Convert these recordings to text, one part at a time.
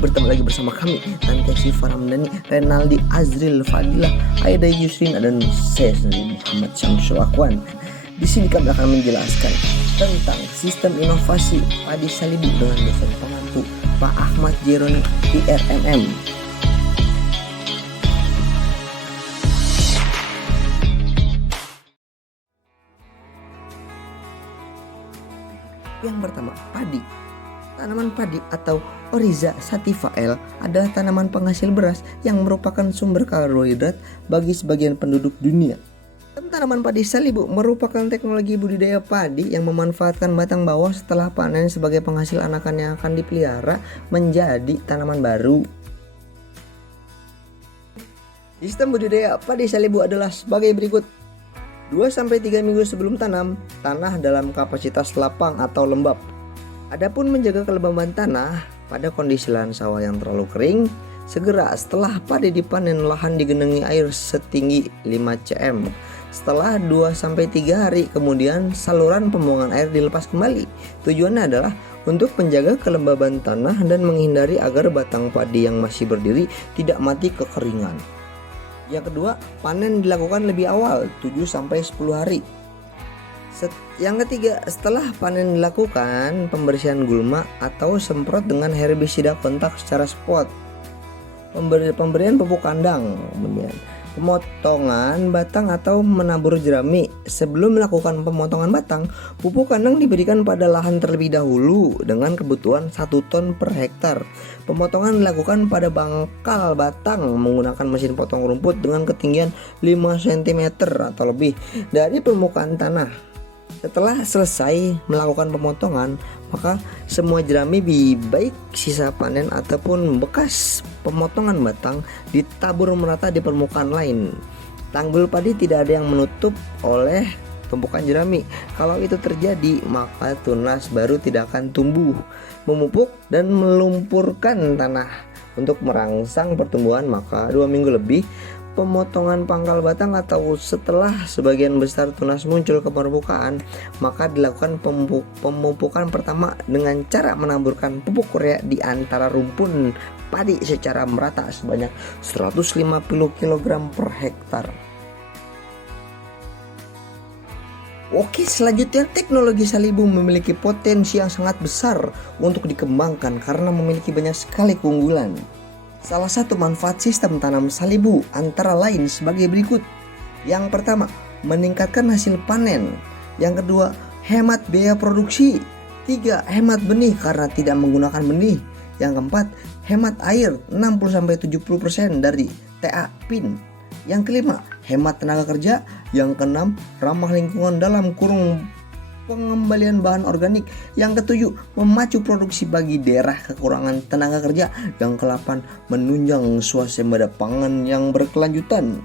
Bertemu lagi bersama kami Tante Syifa Ramdhani, Renaldi Azril Fadilah, Aida Yusrin, dan saya sendiri Muhammad Syamsul Akwan. Di sini kami akan menjelaskan tentang sistem inovasi padi salibu dengan dosen pengampu Pak Ahmad Jeroni IRMM. Yang pertama, padi. Tanaman padi atau Oryza sativa L adalah tanaman penghasil beras yang merupakan sumber karbohidrat bagi sebagian penduduk dunia. Tanaman padi salibu merupakan teknologi budidaya padi yang memanfaatkan batang bawah setelah panen sebagai penghasil anakan yang akan dipelihara menjadi tanaman baru. Sistem budidaya padi salibu adalah sebagai berikut. 2-3 minggu sebelum tanam, tanah dalam kapasitas lapang atau lembab. Adapun menjaga kelembaban tanah pada kondisi lahan sawah yang terlalu kering, segera setelah padi dipanen lahan digenangi air setinggi 5 cm. Setelah 2-3 hari kemudian saluran pembuangan air dilepas kembali. Tujuannya adalah untuk menjaga kelembaban tanah dan menghindari agar batang padi yang masih berdiri tidak mati kekeringan. Yang kedua, panen dilakukan lebih awal 7-10 hari. Yang ketiga, setelah panen dilakukan pembersihan gulma atau semprot dengan herbisida kontak secara spot. Pemberian pupuk kandang, kemudian pemotongan batang atau menabur jerami. Sebelum melakukan pemotongan batang, pupuk kandang diberikan pada lahan terlebih dahulu dengan kebutuhan 1 ton per hektar. Pemotongan dilakukan pada bangkal batang menggunakan mesin potong rumput dengan ketinggian 5 cm atau lebih dari permukaan tanah. Setelah selesai melakukan pemotongan, maka semua jerami baik sisa panen ataupun bekas pemotongan batang ditabur merata di permukaan lain. Tanggul padi tidak ada yang menutup oleh tumpukan jerami. Kalau itu terjadi, maka tunas baru tidak akan tumbuh, memupuk dan melumpurkan tanah. Untuk merangsang pertumbuhan, maka 2 minggu lebih pemotongan pangkal batang atau setelah sebagian besar tunas muncul ke permukaan, maka dilakukan pemupukan pertama dengan cara menaburkan pupuk urea di antara rumpun padi secara merata sebanyak 150 kg per hektar. Oke, selanjutnya teknologi salibu memiliki potensi yang sangat besar untuk dikembangkan karena memiliki banyak sekali keunggulan. Salah satu manfaat sistem tanam salibu antara lain sebagai berikut. Yang pertama, meningkatkan hasil panen. Yang kedua, hemat biaya produksi. 3, hemat benih karena tidak menggunakan benih. Yang keempat, hemat air 60-70% dari TA PIN. Yang kelima, hemat tenaga kerja. Yang keenam, ramah lingkungan dalam kurung pengembalian bahan organik. Yang ketujuh, memacu produksi bagi daerah kekurangan tenaga kerja. Yang kedelapan, menunjang swasembada pangan yang berkelanjutan.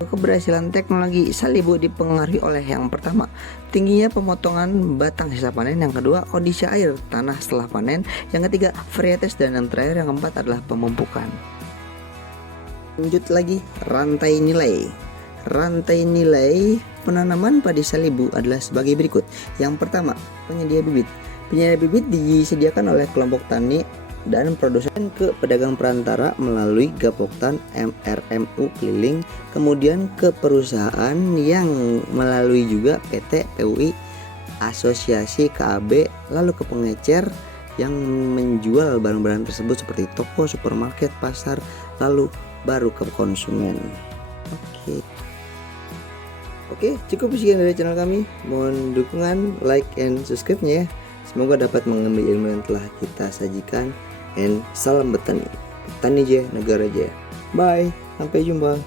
Keberhasilan teknologi salibu dipengaruhi oleh yang pertama, tingginya pemotongan batang sisa panen. Yang kedua, kondisi air tanah setelah panen. Yang ketiga, varietas, dan yang terakhir yang keempat adalah pemupukan. Lanjut lagi, rantai nilai. Rantai nilai penanaman padi salibu adalah sebagai berikut. Yang pertama, penyedia bibit. Penyedia bibit disediakan oleh kelompok tani dan produsen ke pedagang perantara melalui Gapoktan MRMU keliling, kemudian ke perusahaan yang melalui juga PT PUI, asosiasi KAB, lalu ke pengecer yang menjual barang-barang tersebut seperti toko, supermarket, pasar, lalu baru ke konsumen. Oke, cukup sekian dari channel kami. Mohon dukungan, like, and subscribe-nya ya. Semoga dapat mengambil ilmu yang telah kita sajikan. And salam bertani. Bertani aja, negara aja. Bye, sampai jumpa.